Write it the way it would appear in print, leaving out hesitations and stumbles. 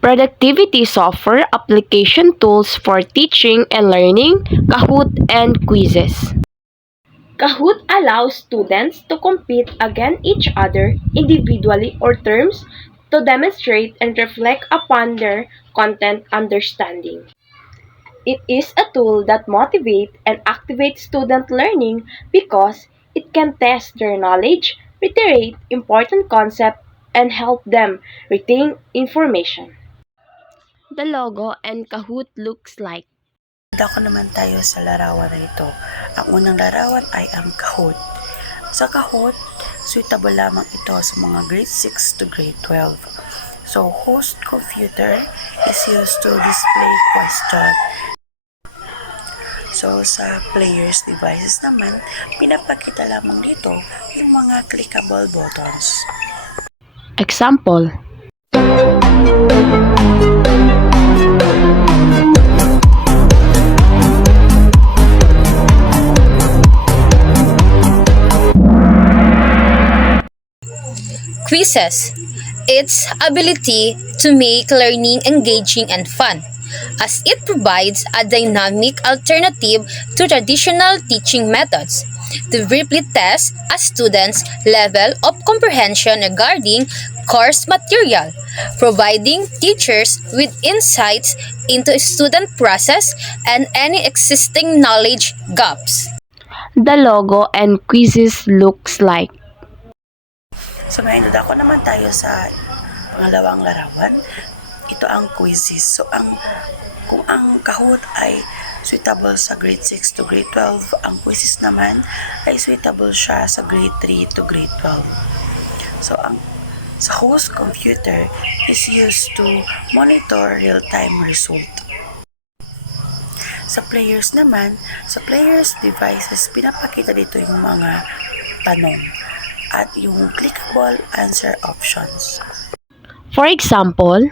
Productivity software, application tools for teaching and learning, Kahoot, and quizzes. Kahoot allows students to compete against each other individually or terms to demonstrate and reflect upon their content understanding. It is a tool that motivates and activates student learning because it can test their knowledge, reiterate important concepts, and help them retain information. The logo and Kahoot looks like. Dako naman tayo sa larawan na ito. Ang unang larawan ay ang Kahoot. Sa Kahoot, suitable lamang ito sa mga grade 6 to grade 12. So, host computer is used to display question. So, sa player's devices naman, pinapakita lamang dito yung mga clickable buttons. Example. Quizzes. Its ability to make learning engaging and fun, as it provides a dynamic alternative to traditional teaching methods to briefly test a student's level of comprehension regarding course material, providing teachers with insights into student process and any existing knowledge gaps. The logo and quizzes looks like. So ngayon, dako naman tayo sa pangalawang larawan. Ito ang quizzes. So kung ang Kahoot ay suitable sa grade 6 to grade 12, ang quizzes naman ay suitable siya sa grade 3 to grade 12. So sa host computer is used to monitor real-time result. Sa players naman, sa players devices, pinapakita dito yung mga tanong at yung clickable answer options. For example,